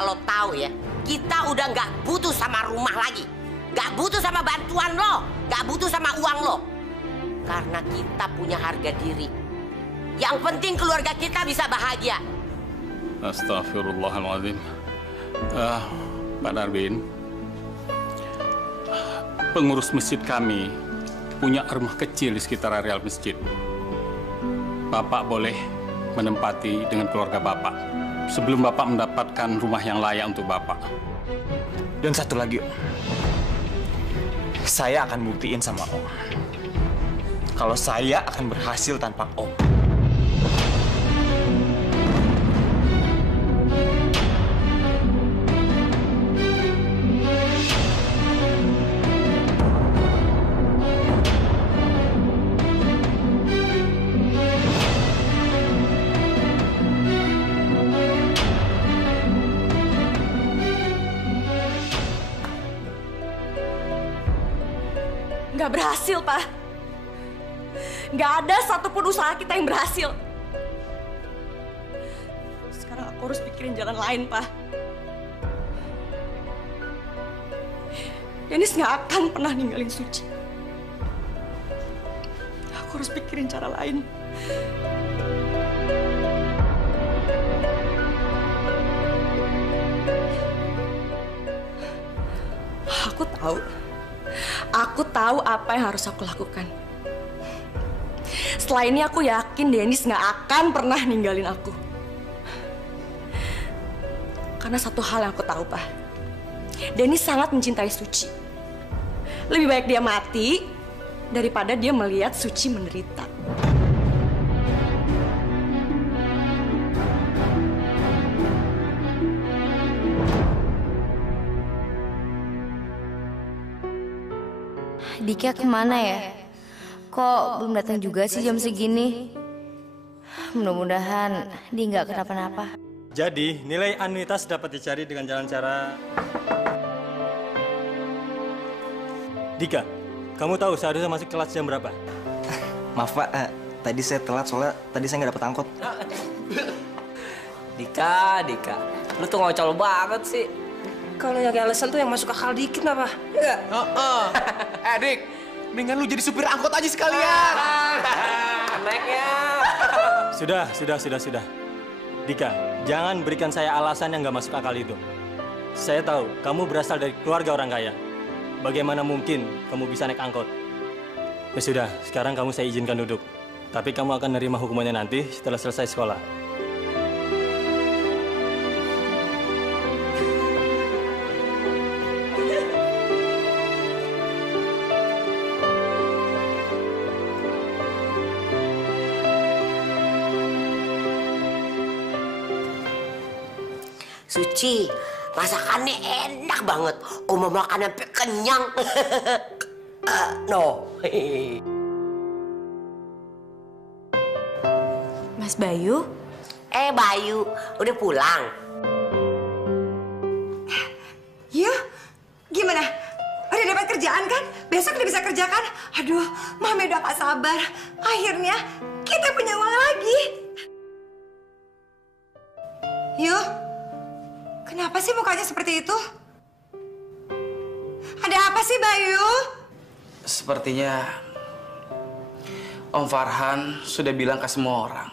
asal lo tahu ya, kita udah nggak butuh sama rumah lagi. Nggak butuh sama bantuan lo, nggak butuh sama uang lo. Karena kita punya harga diri. Yang penting keluarga kita bisa bahagia. Astagfirullahaladzim. Pak Darbin, pengurus masjid kami punya rumah kecil di sekitar areal masjid. Bapak boleh menempati dengan keluarga Bapak sebelum Bapak mendapatkan rumah yang layak untuk Bapak. Dan satu lagi, Om. Saya akan buktiin sama Om kalau saya akan berhasil tanpa Om. Nggak berhasil, Pak. Nggak ada satupun usaha kita yang berhasil. Sekarang aku harus pikirin jalan lain, Pak. Dennis nggak akan pernah ninggalin Suci. Aku harus pikirin cara lain. Aku tahu apa yang harus aku lakukan. Setelah ini aku yakin Dennis nggak akan pernah ninggalin aku. Karena satu hal yang aku tahu, Pak. Dennis sangat mencintai Suci. Lebih baik dia mati daripada dia melihat Suci menderita. Dika kemana ya? Kok belum datang juga sih jam segini? Mudah-mudahan dia nggak kenapa-napa. Jadi, nilai anuitas dapat dicari dengan jalan cara... Dika, kamu tahu seharusnya masuk kelas jam berapa? Maaf, Pak. Tadi saya telat soalnya tadi saya nggak dapet angkot. Dika, lu tuh ngocol banget sih. Kalau nyari alasan tuh yang masuk akal dikit apa? Ya nggak? Dik, mendingan lu jadi supir angkot aja sekalian. Anaknya. Sudah. Dika, jangan berikan saya alasan yang nggak masuk akal itu. Saya tahu kamu berasal dari keluarga orang kaya. Bagaimana mungkin kamu bisa naik angkot? Ya sudah, sekarang kamu saya izinkan duduk. Tapi kamu akan menerima hukumannya nanti setelah selesai sekolah. Suci, masakannya enak banget. Oma makan sampai kenyang. No. Mas Bayu? Bayu, udah pulang? Yuk, gimana? Udah dapat kerjaan kan? Besok udah bisa kerjakan? Aduh, Mami udah gak sabar. Akhirnya kita punya uang lagi. Yuk, kenapa sih mukanya seperti itu? Ada apa sih, Bayu? Sepertinya Om Farhan sudah bilang ke semua orang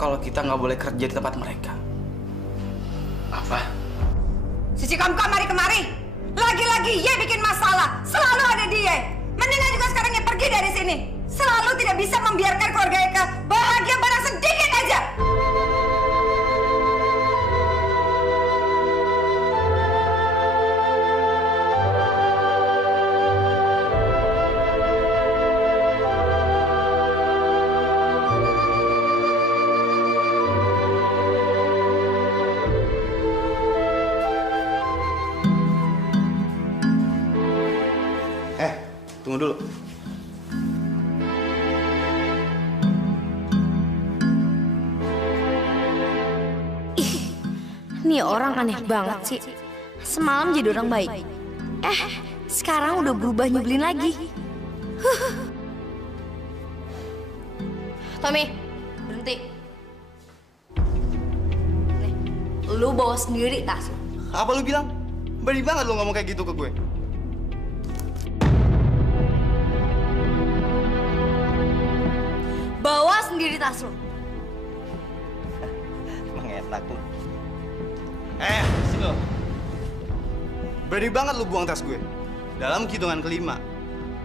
kalau kita nggak boleh kerja di tempat mereka. Apa? Cici kamu kemari. Lagi-lagi dia bikin masalah. Selalu ada dia. Mendingan juga sekarang dia pergi dari sini. Selalu tidak bisa membiarkan keluarga Eka bahagia barang sedikit aja. Tunggu dulu. Nih orang aneh banget sih. Semalam jadi orang baik. Sekarang udah berubah nyebelin lagi. Tommy, berhenti. Nih, lu bawa sendiri tas lu. Apa lu bilang? Berani banget lu ngomong kayak gitu ke gue. Bawa sendiri tas lu. Emang enak lu. Sini lo. Berani banget lu buang tas gue. Dalam hitungan kelima.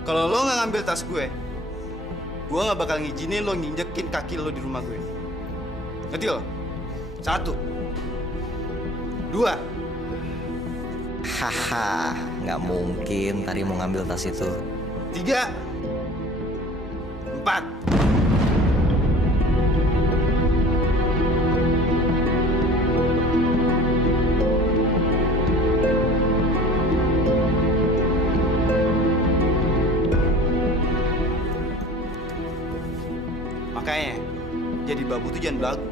Kalau lo nggak ngambil tas gue nggak bakal ngizinin lo nginjekin kaki lo di rumah gue. Ngerti lo? 1, 2. Haha, nggak mungkin tadi mau ngambil tas itu. 3, 4. Makanya, jadi babu tuh jangan belagu.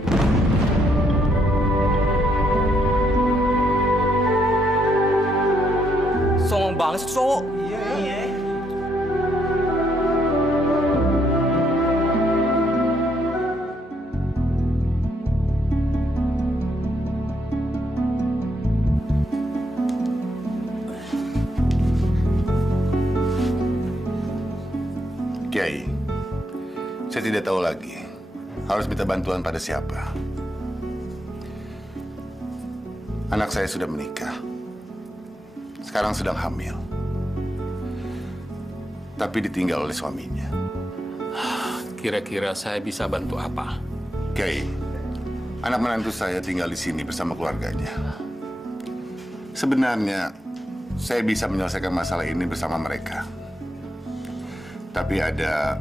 Songong banget sih cowok. Iya. Kiai, saya tidak tahu lagi harus minta bantuan pada siapa. Anak saya sudah menikah. Sekarang sedang hamil. Tapi ditinggal oleh suaminya. Kira-kira saya bisa bantu apa? Kiai, anak menantu saya tinggal di sini bersama keluarganya. Sebenarnya, saya bisa menyelesaikan masalah ini bersama mereka. Tapi ada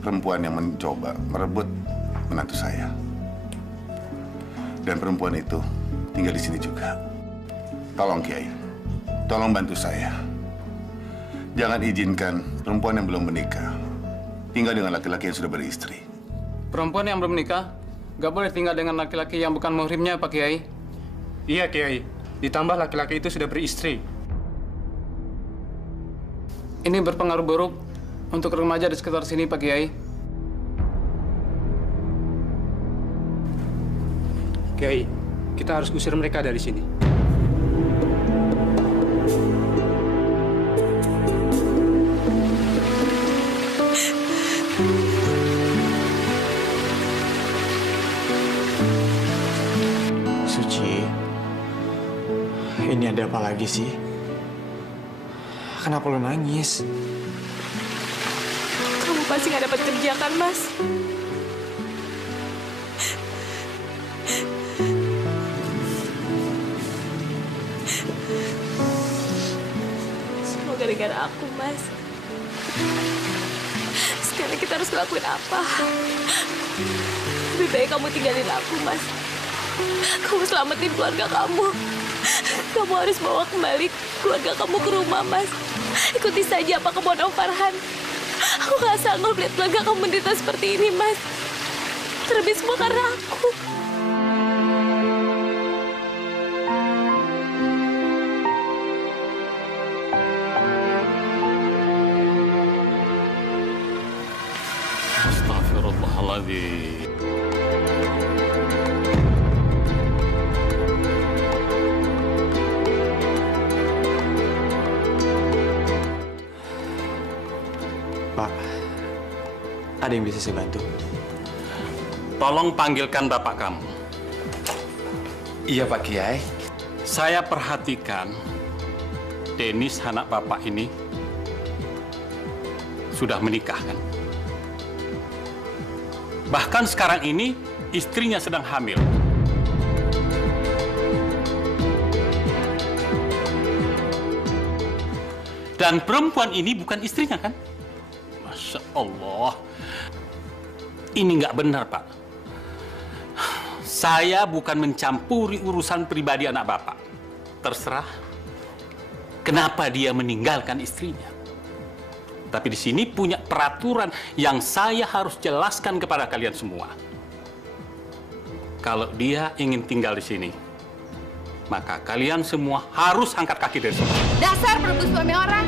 perempuan yang mencoba merebut menantu saya. Dan perempuan itu tinggal di sini juga. Tolong Kiai, tolong bantu saya. Jangan izinkan perempuan yang belum menikah tinggal dengan laki-laki yang sudah beristri. Perempuan yang belum menikah nggak boleh tinggal dengan laki-laki yang bukan muhrimnya, Pak Kiai. Iya, Kiai. Ditambah laki-laki itu sudah beristri. Ini berpengaruh buruk untuk remaja di sekitar sini, Pak Kiai. Kiai, kita harus usir mereka dari sini. Suci, ini ada apa lagi sih? Kenapa lo nangis? Kamu pasti nggak dapat kerja kan, Mas? Semua gara-gara aku, Mas. Sekarang kita harus ngelakuin apa? Lebih baik kamu tinggalin aku, Mas. Kamu selamatin keluarga kamu. Kamu harus bawa kembali keluarga kamu ke rumah, Mas. Ikuti saja apa kemauan Om Farhan. Aku gak sanggup lihat keluarga kamu menderita seperti ini, Mas. Terlebih semua karena aku. Astagfirullahaladzim. Pak, ada yang bisa saya bantu? Tolong panggilkan bapak kamu. Iya, Pak Kiai. Saya perhatikan Denis, anak bapak ini sudah menikah, kan? Bahkan sekarang ini istrinya sedang hamil. Dan perempuan ini bukan istrinya, kan? Masya Allah. Ini nggak benar, Pak. Saya bukan mencampuri urusan pribadi anak bapak. Terserah kenapa dia meninggalkan istrinya. Tapi di sini punya peraturan yang saya harus jelaskan kepada kalian semua. Kalau dia ingin tinggal di sini, maka kalian semua harus angkat kaki dari sini. Dasar perebut suami orang.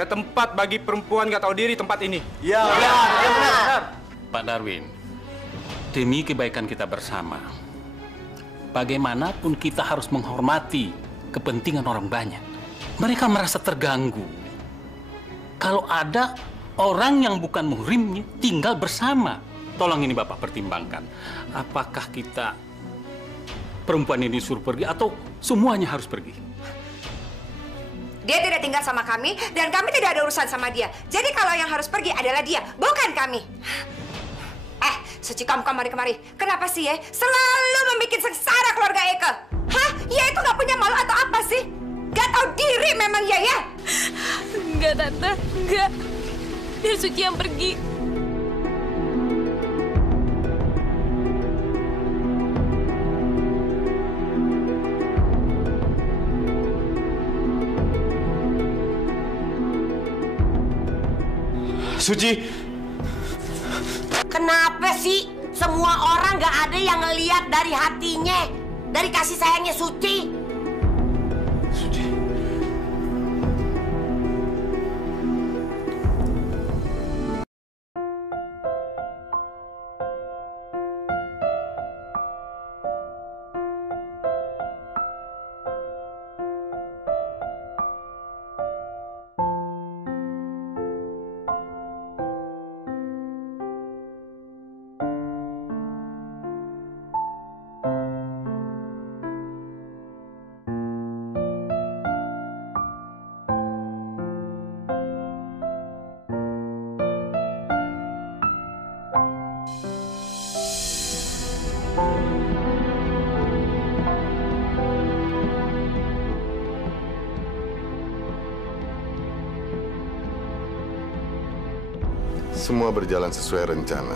ada tempat bagi perempuan nggak tahu diri tempat ini. Iya, benar. Pak Darwin, demi kebaikan kita bersama, bagaimanapun kita harus menghormati kepentingan orang banyak. Mereka merasa terganggu kalau ada orang yang bukan muhrimnya tinggal bersama. Tolong ini Bapak pertimbangkan. Apakah kita perempuan ini suruh pergi atau semuanya harus pergi? Dia tidak tinggal sama kami dan kami tidak ada urusan sama dia. Jadi kalau yang harus pergi adalah dia, bukan kami. Suci kamu kemari-kemari. Kenapa sih ya selalu membuat sengsara keluarga Eka? Hah? Ya itu nggak punya malu atau apa sih? Gak tahu diri memang ya ya? Enggak, Tante. Enggak. Biar Suci yang pergi. Suci. Kenapa sih semua orang gak ada yang ngeliat dari hatinya, dari kasih sayangnya Suci? Semua berjalan sesuai rencana.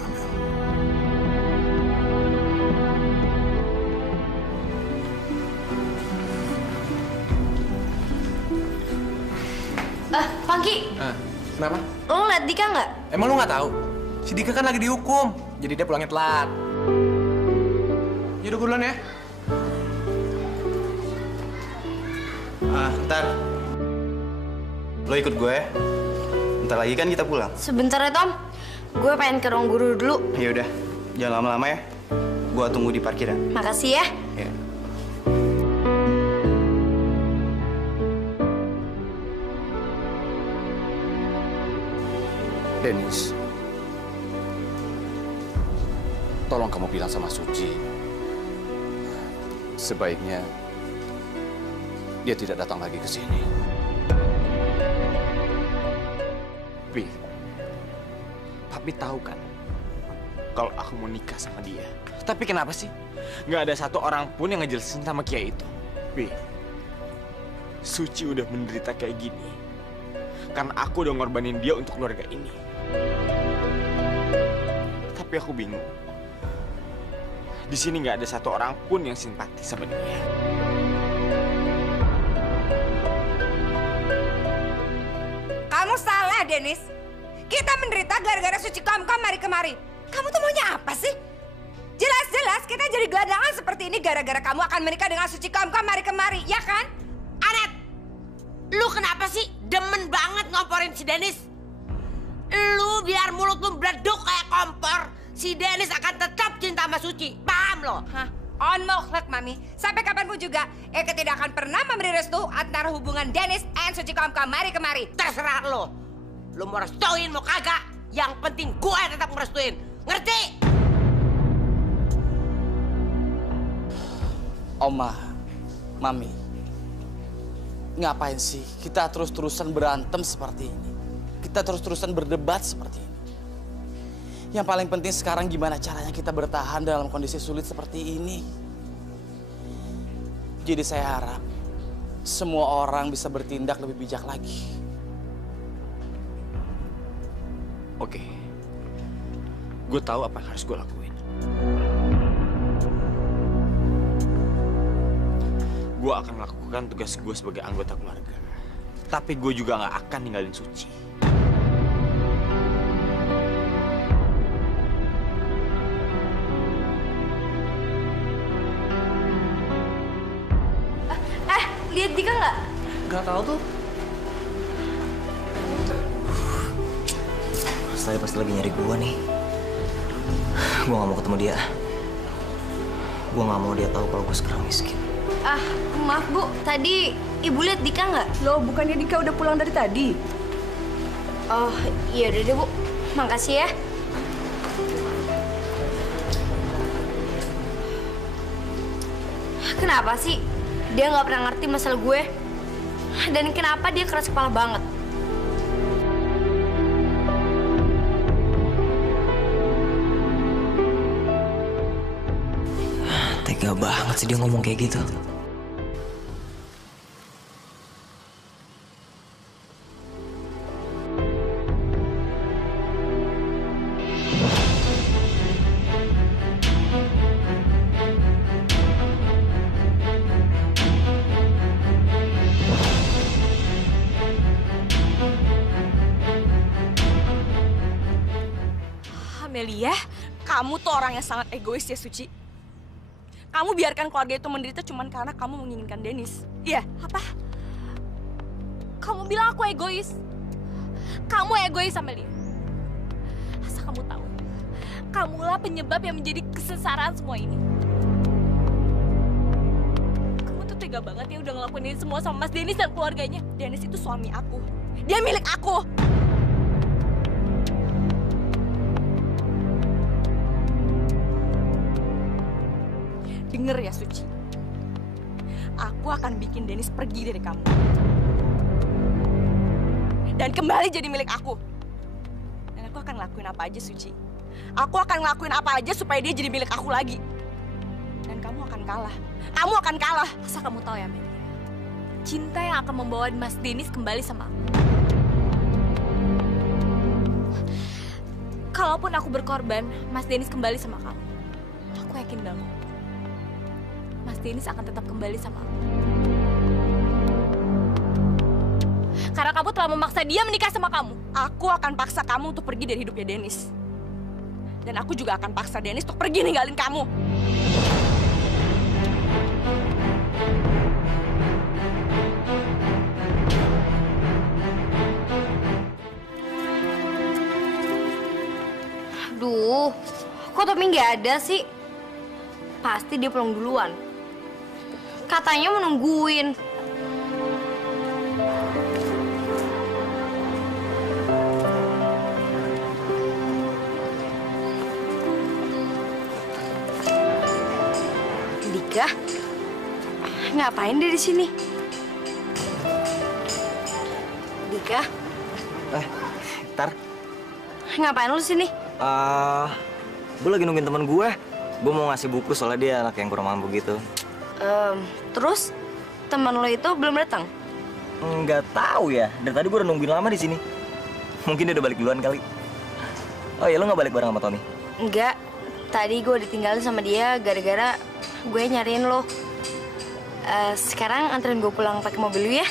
Pangki, Kenapa? lo liat Dika nggak? Emang lu nggak tahu? Si Dika kan lagi dihukum, jadi dia pulangnya telat. Yaudah gue duluan ya. Ntar. Lo ikut gue. Ntar lagi kan kita pulang. Sebentar ya Tom, gue pengen ke ruang guru dulu. Ya udah, jangan lama-lama ya. Gua tunggu di parkiran. Makasih ya. Ya. Dennis, tolong kamu bilang sama Suci, sebaiknya dia tidak datang lagi ke sini. Papi tahu kan kalau aku mau nikah sama dia. Tapi kenapa sih nggak ada satu orang pun yang ngejelasin sama Kiai itu? Suci udah menderita kayak gini karena aku udah ngorbanin dia untuk keluarga ini. Tapi aku bingung. Di sini nggak ada satu orang pun yang simpati sama dia. Kamu salah, Dennis. Kita menderita gara-gara Suci Kamkam mari-kemari. Kamu tuh maunya apa sih? Jelas-jelas kita jadi gelandangan seperti ini gara-gara kamu akan menikah dengan Suci Kamkam mari-kemari, ya kan? Anet, lu kenapa sih demen banget ngomporin si Dennis? Lu biar mulutmu beleduk kayak kompor, si Dennis akan tetap cinta sama Suci. Paham lo? Hah? On mokhlek, Mami. Sampai kapanpun juga, Eka tidak akan pernah memberi restu antara hubungan Dennis and Suci Kamkam mari-kemari. Terserah lo. Lu mau restuin mau kagak, yang penting gue tetap ngerestuin. Ngerti? Oma, Mami, ngapain sih kita terus-terusan berantem seperti ini? Kita terus-terusan berdebat seperti ini. Yang paling penting sekarang gimana caranya kita bertahan dalam kondisi sulit seperti ini. Jadi saya harap semua orang bisa bertindak lebih bijak lagi. Oke, gue tahu apa yang harus gue lakuin. Gue akan melakukan tugas gue sebagai anggota keluarga. Tapi gue juga gak akan ninggalin Suci. Lihat Dika nggak? Gak tahu tuh. Mas saya pasti lagi nyari gua nih. Gua nggak mau ketemu dia. Gua nggak mau dia tahu kalau gua sekarang miskin. Ah, maaf Bu, tadi Ibu lihat Dika nggak? Loh, bukannya Dika udah pulang dari tadi? Oh, iya udah deh Bu. Makasih ya. Kenapa sih dia nggak pernah ngerti masalah gue? Dan kenapa dia keras kepala banget? Tega banget sih dia ngomong kayak gitu. Amelia, kamu tuh orang yang sangat egois ya, Suci. Kamu biarkan keluarga itu menderita cuma karena kamu menginginkan Dennis. Iya, apa? Kamu bilang aku egois. Kamu egois, Amelia. Asal kamu tahu, kamulah penyebab yang menjadi kesengsaraan semua ini. Kamu tuh tega banget ya udah ngelakuin ini semua sama Mas Dennis dan keluarganya. Dennis itu suami aku. Dia milik aku. Dengar ya, Suci. Aku akan bikin Dennis pergi dari kamu. Dan kembali jadi milik aku. Dan aku akan ngelakuin apa aja, Suci. Aku akan ngelakuin apa aja supaya dia jadi milik aku lagi. Dan kamu akan kalah. Kamu akan kalah. Asal kamu tahu ya, Amelia. Cinta yang akan membawa Mas Dennis kembali sama aku. Kalaupun aku berkorban, Mas Dennis kembali sama kamu. Aku yakin banget. Mas Dennis akan tetap kembali sama aku. Karena kamu telah memaksa dia menikah sama kamu. Aku akan paksa kamu untuk pergi dari hidupnya Dennis. Dan aku juga akan paksa Dennis untuk pergi ninggalin kamu. Aduh, kok Tommy nggak ada sih? Pasti dia pulang duluan. Katanya mau nungguin. Dika, ngapain dia di sini? Dika? Tar. Ngapain lu di sini? Gue lagi nungguin temen gue. Gue mau ngasih buku soalnya dia anak yang kurang mampu gitu. Terus teman lo itu belum datang? Nggak tahu ya. Dari tadi gue udah nungguin lama di sini. Mungkin dia udah balik duluan kali. Oh ya, lo nggak balik bareng sama Tommy? Enggak. Tadi gue ditinggalin sama dia gara-gara gue nyariin lo. Sekarang anterin gue pulang pakai mobil lu ya.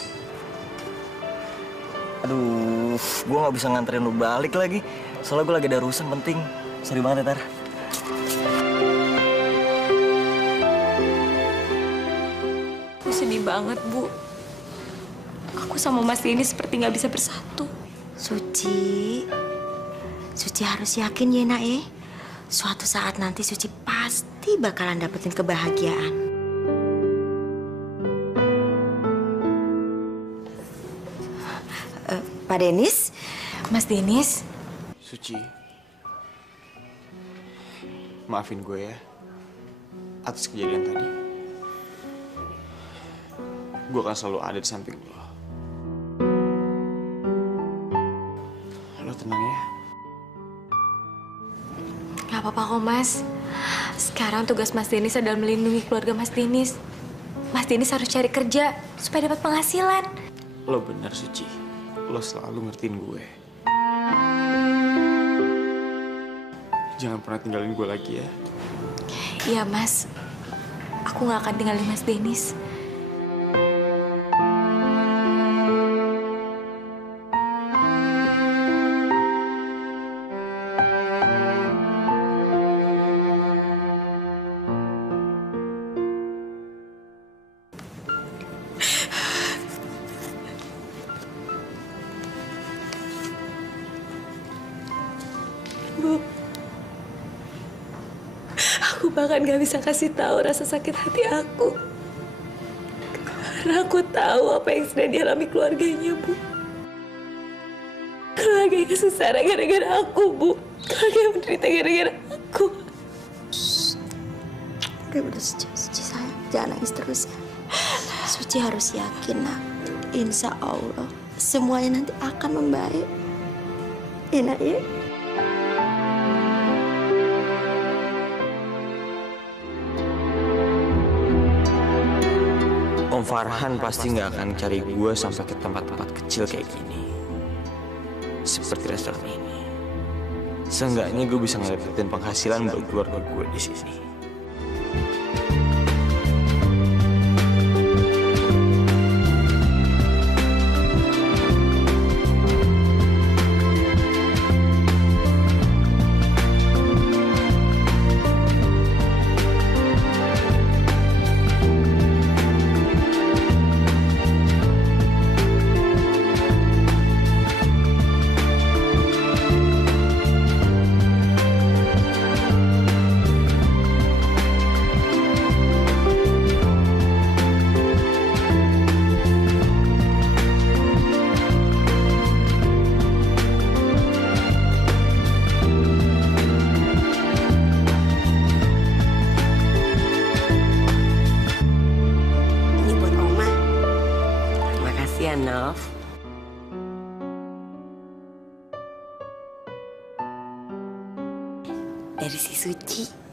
Aduh, gue nggak bisa nganterin lo balik lagi. Soalnya gue lagi ada urusan penting. Sorry banget ya, Tar. Sedih banget, Bu. Aku sama Mas Dennis seperti nggak bisa bersatu. Suci harus yakin ya, Nak ya. Suatu saat nanti Suci pasti bakalan dapetin kebahagiaan. Pak Dennis? Mas Dennis? Suci, maafin gue ya atas kejadian tadi. Gue akan selalu ada di samping lo. Lo tenang ya. Gak apa-apa kok, Mas. Sekarang tugas Mas Dennis adalah melindungi keluarga Mas Dennis. Mas Dennis harus cari kerja supaya dapat penghasilan. Lo benar, Suci. Lo selalu ngertiin gue. Jangan pernah tinggalin gue lagi ya. Iya, Mas. Aku gak akan tinggalin Mas Dennis. Bu. Aku bahkan gak bisa kasih tahu rasa sakit hati aku. Karena aku tahu apa yang sedang dialami keluarganya, Bu. Keluarganya sengsara gara-gara aku, Bu. Keluarganya menderita gara-gara aku. Oke, udah Suci sayang. Jangan nangis terus ya. Suci harus yakin, nak. Insya Allah, semuanya nanti akan membaik. Enak ya? Om Farhan pasti nggak akan cari gue sampai ke tempat-tempat kecil kayak gini. Seperti restoran ini. Seenggaknya gue bisa ngedapetin penghasilan buat keluarga gue di sini. Nov. Dari si Suci.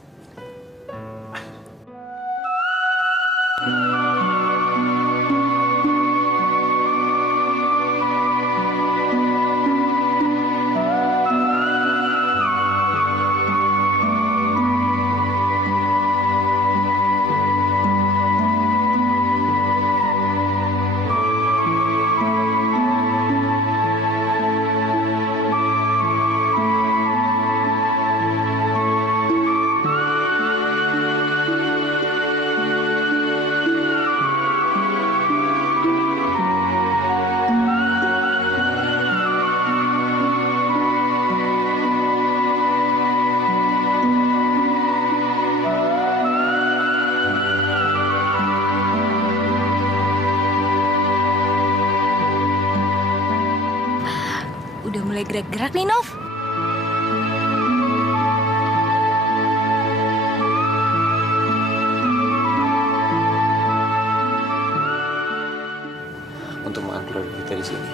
Udah mulai gerak-gerak nih, Nov. Untuk makan keluarga kita di sini.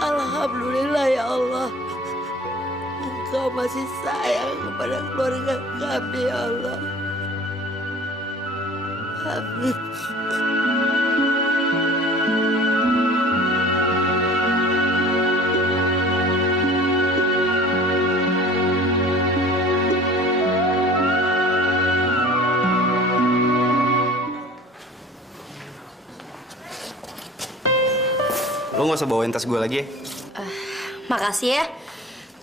Alhamdulillah ya Allah, Engkau masih sayang kepada keluarga kami ya Allah. Amin. Lo nggak usah bawain tas gue lagi ya? Makasih ya.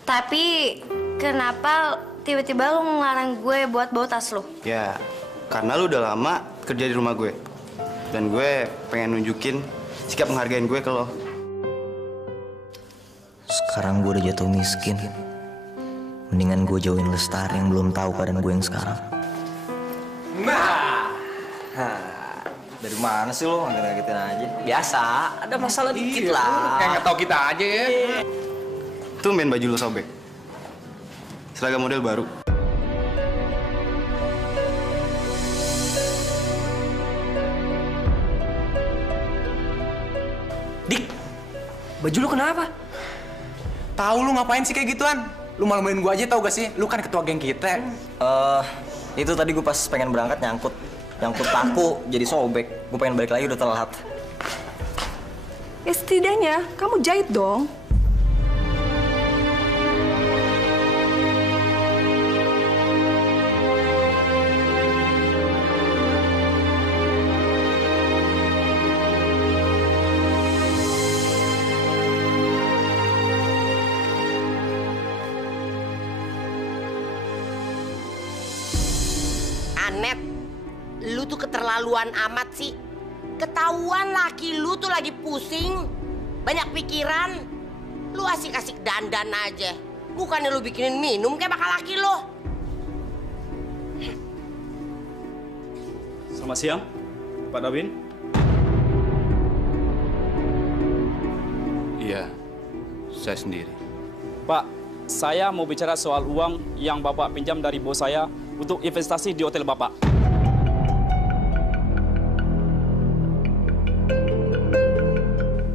Tapi kenapa tiba-tiba lu ngelarang gue buat bawa tas lu? Ya, karena lu udah lama kerja di rumah gue. Dan gue pengen nunjukin sikap menghargain gue ke lo. Sekarang gue udah jatuh miskin. Mendingan gue jauhin Lestari yang belum tahu keadaan gue yang sekarang. Dari mana sih lo ngagetin aja? Biasa, ada masalah dikit lah. Kayak nggak tahu kita aja ya. Tumben baju lo sobek. Seragam model baru. Dik, baju lu kenapa? Tahu lu ngapain sih kayak gituan? Lu malu-maluin gua aja tau gak sih? Lu kan ketua geng kita. Itu tadi gue pas pengen berangkat nyangkut paku jadi sobek. Gue pengen balik lagi udah telat. Ya setidaknya kamu jahit dong. Anet, lu tuh keterlaluan amat sih. Ketahuan laki lu tuh lagi pusing, banyak pikiran. Lu asik-asik dandan aja. Bukannya lu bikinin minum kayak bakal laki lu. Selamat siang, Pak Darwin. Iya, saya sendiri. Pak, saya mau bicara soal uang yang Bapak pinjam dari bos saya untuk investasi di hotel Bapak.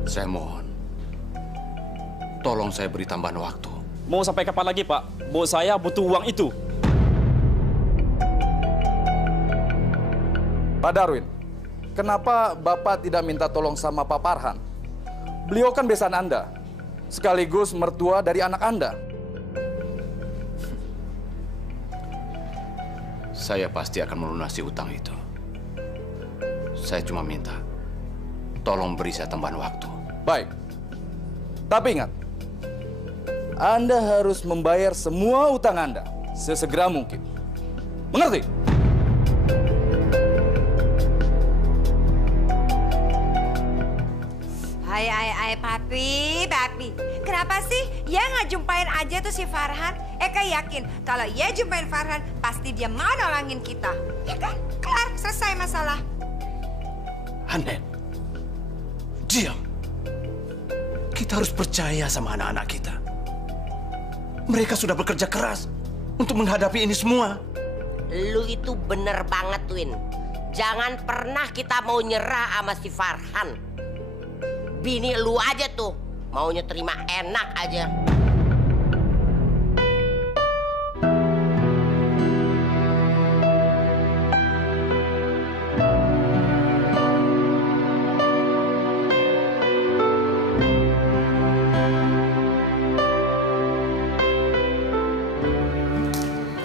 Saya mohon, tolong saya beri tambahan waktu. Mau sampai kapan lagi, Pak? Bos saya butuh uang itu. Pak Darwin, kenapa Bapak tidak minta tolong sama Pak Farhan? Beliau kan besan Anda, sekaligus mertua dari anak Anda. Saya pasti akan melunasi utang itu. Saya cuma minta, tolong beri saya tambahan waktu. Baik, tapi ingat, Anda harus membayar semua utang Anda sesegera mungkin. Mengerti? Hai, papi. Kenapa sih? Ya nggak jumpain aja tuh si Farhan. Eka yakin kalau ya jumpain Farhan, pasti dia mau nolongin kita. Ya kan? Kelar, selesai masalah. Anet, diam. Kita harus percaya sama anak-anak kita. Mereka sudah bekerja keras untuk menghadapi ini semua. Lu itu bener banget, Win. Jangan pernah kita mau nyerah sama si Farhan. Bini lu aja tuh, maunya terima enak aja.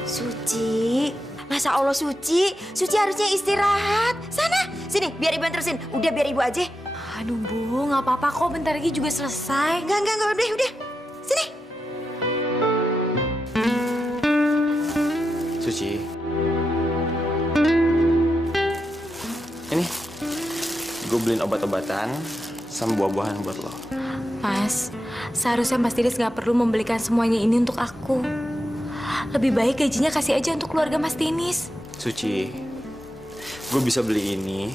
Suci, Masya Allah Suci harusnya istirahat. Sana, sini, biar Ibu yang terusin. Udah, biar Ibu aja. Aduh Bu, nggak apa-apa kok, bentar lagi juga selesai. Enggak, udah. Sini. Suci. Ini, gue beliin obat-obatan sama buah-buahan buat lo. Mas, seharusnya Mas Dinis nggak perlu membelikan semuanya ini untuk aku. Lebih baik gajinya kasih aja untuk keluarga Mas Dinis. Suci, gue bisa beli ini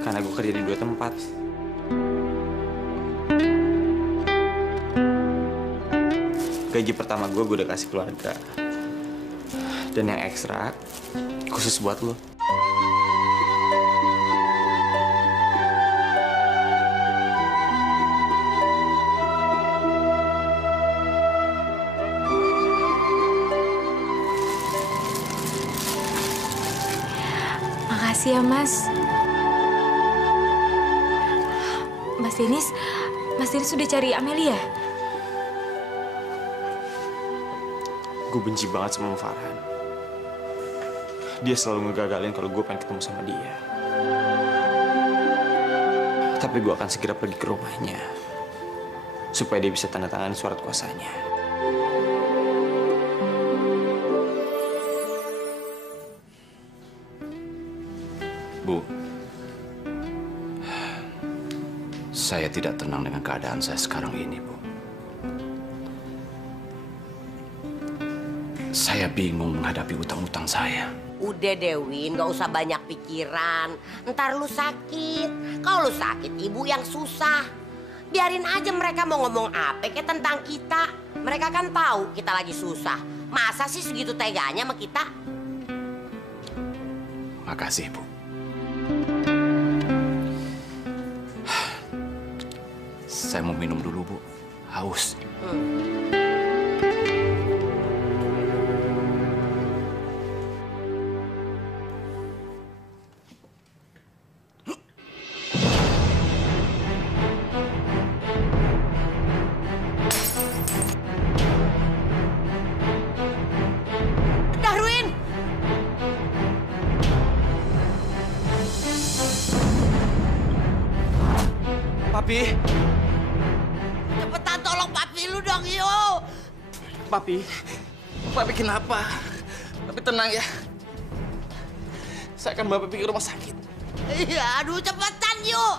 karena gue kerja di 2 tempat. Gaji pertama gue udah kasih keluarga. Dan yang ekstra, khusus buat lo. Makasih ya Mas. Mas Dinis sudah cari Amelia? Gue benci banget sama Farhan. Dia selalu ngegagalin kalau gue pengen ketemu sama dia. Tapi gue akan segera pergi ke rumahnya supaya dia bisa tanda tangan surat kuasanya. Bu, saya tidak tenang dengan keadaan saya sekarang ini, Bu. Saya bingung menghadapi utang-utang saya. Udah Dewin, gak usah banyak pikiran. Ntar lu sakit. Kalau lu sakit, ibu yang susah. Biarin aja mereka mau ngomong apa kayak tentang kita. Mereka kan tahu kita lagi susah. Masa sih segitu teganya sama kita? Makasih, Bu. Saya mau minum dulu, Bu. Haus. Darwin! Papi. Cepetan tolong papi lu dong, yo. Papi kenapa? Papi tenang ya. Saya akan bawa Pepi ke rumah sakit. Iya, aduh cepetan yuk.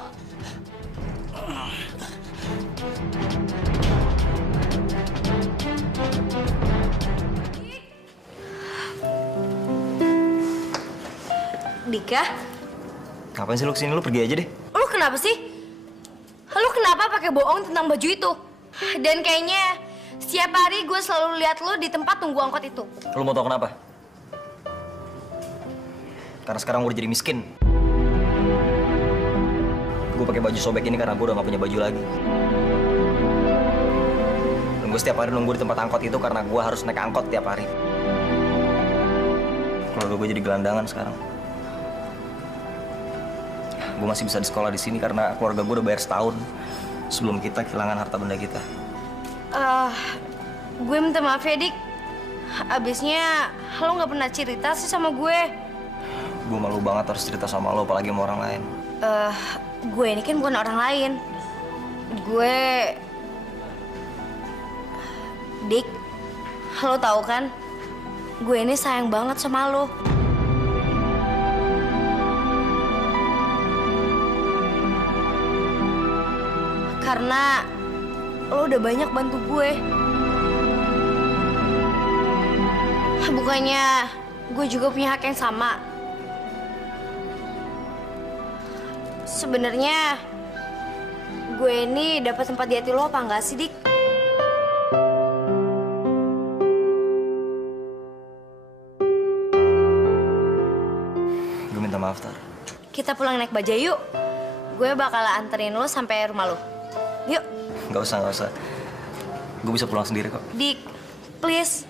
Dika, Ngapain sih lu kesini? Lu pergi aja deh. lu kenapa sih? Lu kenapa pakai bohong tentang baju itu? Dan kayaknya setiap hari gue selalu lihat lu di tempat tunggu angkot itu. Lu mau tau kenapa? Karena sekarang gue udah jadi miskin. Gue pakai baju sobek ini karena gue udah gak punya baju lagi. Dan gue setiap hari nunggu di tempat angkot itu karena gue harus naik angkot tiap hari. Keluarga gue jadi gelandangan sekarang. Gue masih bisa di sekolah di sini karena keluarga gue udah bayar setahun sebelum kita kehilangan harta benda kita. Gue minta maaf ya, Dik. Abisnya lo nggak pernah cerita sih sama gue. Gue malu banget harus cerita sama lo, apalagi sama orang lain. Gue ini kan bukan orang lain. Dik, lo tahu kan? Gue ini sayang banget sama lo. Karena lo udah banyak bantu gue. Bukannya gue juga punya hak yang sama. Sebenarnya gue ini dapat tempat di hati lo apa enggak sih, Dik? Gue minta maaf, Tar. Kita pulang naik bajaj yuk. Gue bakal anterin lo sampai rumah lo. Yuk. Gak usah. Gue bisa pulang sendiri kok. Dik, please.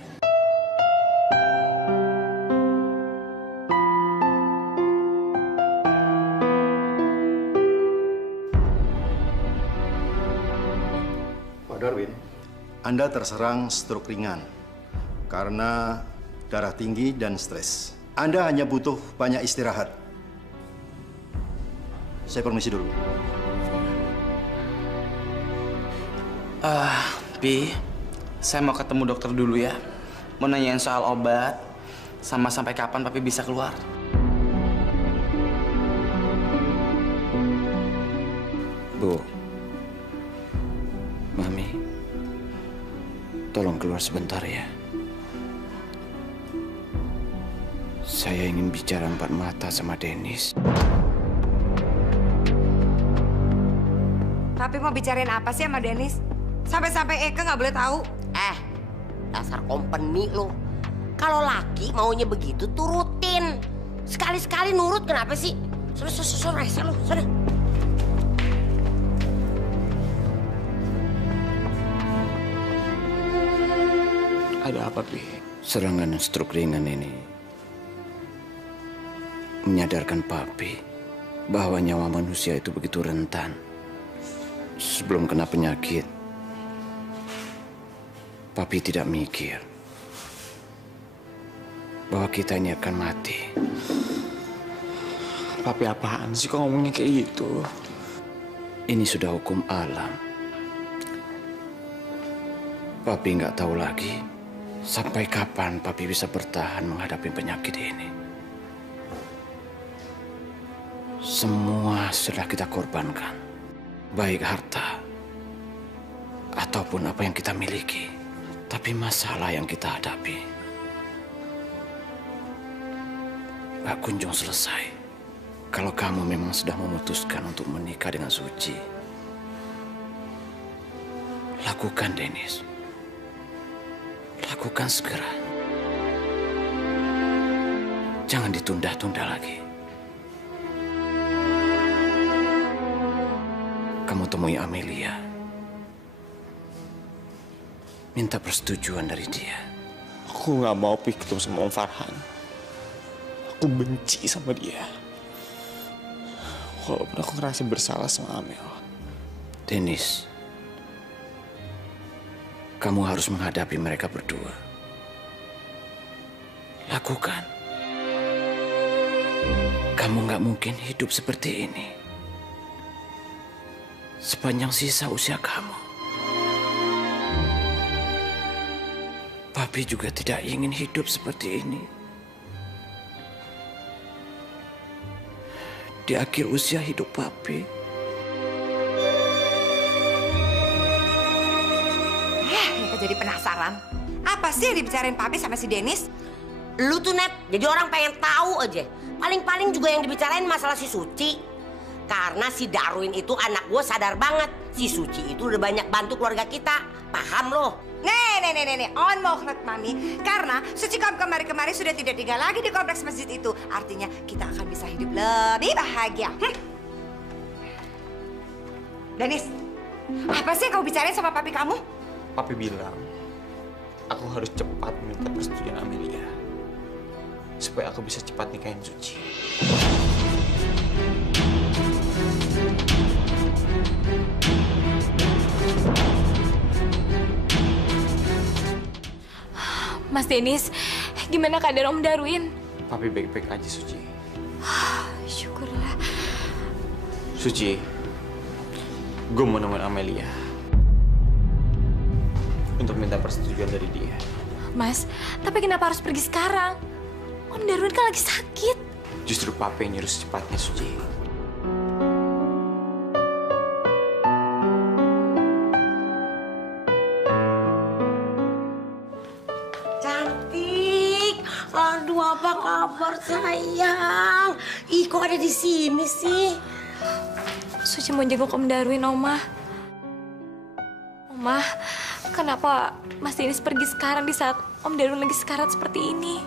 Pak Darwin, Anda terserang stroke ringan karena darah tinggi dan stres. Anda hanya butuh banyak istirahat. Saya permisi dulu. Pi, saya mau ketemu dokter dulu ya. Mau nanyain soal obat, sama sampai kapan Papi bisa keluar. Bu, Mami, tolong keluar sebentar ya. Saya ingin bicara empat mata sama Dennis. Papi mau bicarain apa sih sama Dennis? Sampai-sampai Eka nggak boleh tahu. Dasar kompeni lo. Kalau laki maunya begitu turutin. Sekali-sekali nurut kenapa sih? Suruh rese lo, sana. Ada apa, Pi? Serangan stroke ringan ini menyadarkan Papi bahwa nyawa manusia itu begitu rentan. Sebelum kena penyakit, Papi tidak mikir bahwa kita ini akan mati. Papi apaan sih kok ngomongnya kayak gitu? Ini sudah hukum alam. Papi nggak tahu lagi sampai kapan Papi bisa bertahan menghadapi penyakit ini. Semua sudah kita korbankan, baik harta ataupun apa yang kita miliki. Tapi masalah yang kita hadapi gak kunjung selesai. Kalau kamu memang sudah memutuskan untuk menikah dengan Suci, lakukan, Dennis. Lakukan segera. Jangan ditunda-tunda lagi. Kamu temui Amelia. Minta persetujuan dari dia. Aku nggak mau ketemu sama Om Farhan. Aku benci sama dia. Walaupun aku ngerasa bersalah sama Amel. Dennis, kamu harus menghadapi mereka berdua. Lakukan. Kamu nggak mungkin hidup seperti ini sepanjang sisa usia kamu. Papi juga tidak ingin hidup seperti ini. di akhir usia hidup Papi. Jadi penasaran. Apa sih yang dibicarain Papi sama si Dennis? Lu tuh, Net, jadi orang pengen tahu aja. Paling-paling juga yang dibicarain masalah si Suci. Karena si Darwin itu anak gue sadar banget. Si Suci itu udah banyak bantu keluarga kita. Paham lo? Nih, on mohlet Mami. Karena Suci kemari-kemari sudah tidak tinggal lagi di kompleks masjid itu. Artinya kita akan bisa hidup lebih bahagia. Dennis, apa sih yang kau bicarain sama Papi kamu? Papi bilang, aku harus cepat minta persetujuan Amelia. Supaya aku bisa cepat nikahin Suci. Mas Dennis, gimana keadaan Om Darwin? Papi baik-baik aja, Suci. Syukurlah. Suci, gue mau nemuin Amelia. Untuk minta persetujuan dari dia. Mas, tapi kenapa harus pergi sekarang? Om Darwin kan lagi sakit. Justru Papi yang nyuruh secepatnya, Suci. Cantik. Aduh, apa kabar sayang? Ih, kok ada di sini sih? Suci mau jenguk Om Darwin, Oma. Oma, kenapa Mas Dennis pergi sekarang di saat Om Darwin lagi sekarat seperti ini?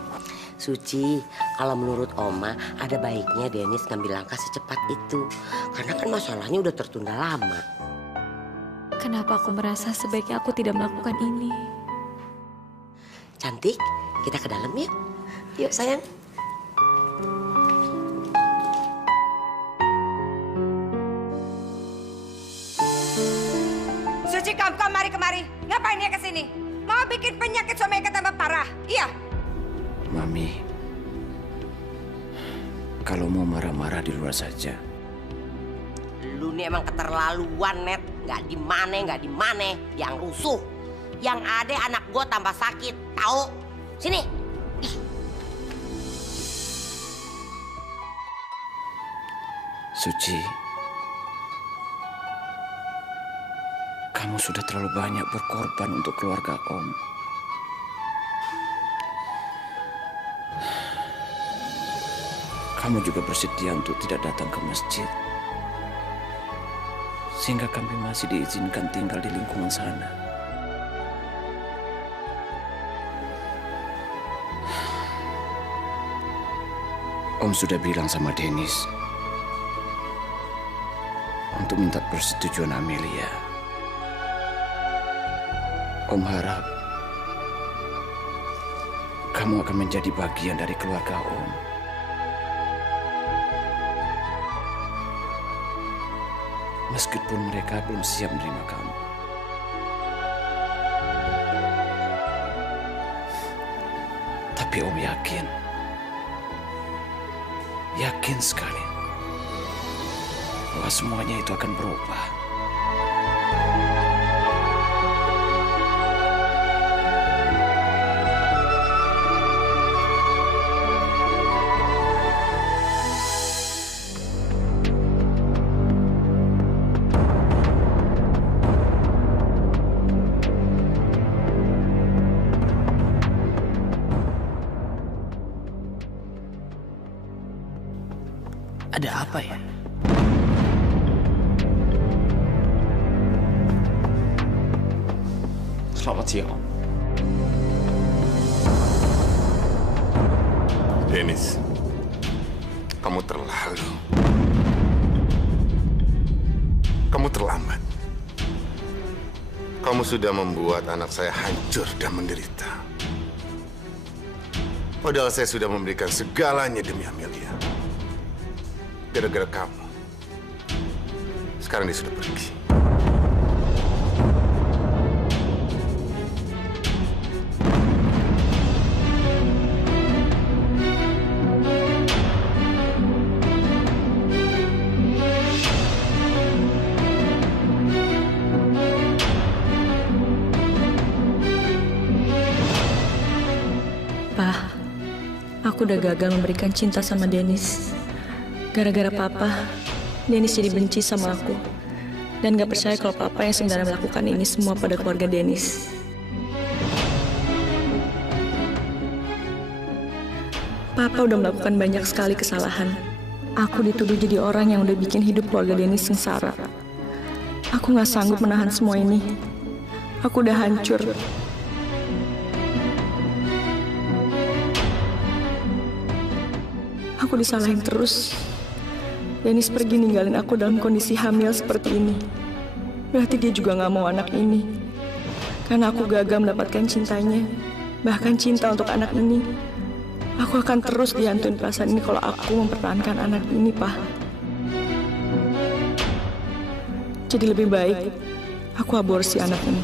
Suci, kalau menurut Oma, ada baiknya Dennis ngambil langkah secepat itu. Karena kan masalahnya udah tertunda lama. Kenapa aku merasa sebaiknya aku tidak melakukan ini? Cantik, kita ke dalam yuk. Yuk sayang. Suci, kamu kemari. Ngapain dia kesini? Mau bikin penyakit suami Eka tambah parah? Iya. Mami, kalau mau marah-marah di luar saja. Lu nih emang keterlaluan, Net. Nggak di mana, yang rusuh. Yang ada anak gua tambah sakit, tahu? Sini. Ih. Suci, kamu sudah terlalu banyak berkorban untuk keluarga Om. Kamu juga bersedia untuk tidak datang ke masjid. Sehingga kami masih diizinkan tinggal di lingkungan sana. Om sudah bilang sama Dennis untuk minta persetujuan Amelia. Om harap kamu akan menjadi bagian dari keluarga Om. Meskipun mereka belum siap menerima kamu. Tapi Om yakin sekali bahwa semuanya itu akan berubah. Ada apa ya? Selamat siang, Om. Dennis, kamu terlalu. Kamu terlambat. Kamu sudah membuat anak saya hancur dan menderita. Padahal saya sudah memberikan segalanya demi Amelia. Gara-gara kamu. Sekarang dia sudah pergi. Pak, aku udah gagal memberikan cinta sama Dennis. Gara-gara papa, Dennis jadi benci sama aku. Dan gak percaya kalau papa yang sebenarnya melakukan ini semua pada keluarga Dennis. Papa udah melakukan banyak sekali kesalahan. Aku dituduh jadi orang yang udah bikin hidup keluarga Dennis sengsara. Aku gak sanggup menahan semua ini. Aku udah hancur. Aku disalahin terus. Dennis pergi ninggalin aku dalam kondisi hamil seperti ini. Berarti dia juga gak mau anak ini. Karena aku gagal mendapatkan cintanya, bahkan cinta untuk anak ini. Aku akan terus dihantuin perasaan ini kalau aku mempertahankan anak ini, Pak. Jadi lebih baik aku aborsi anak ini.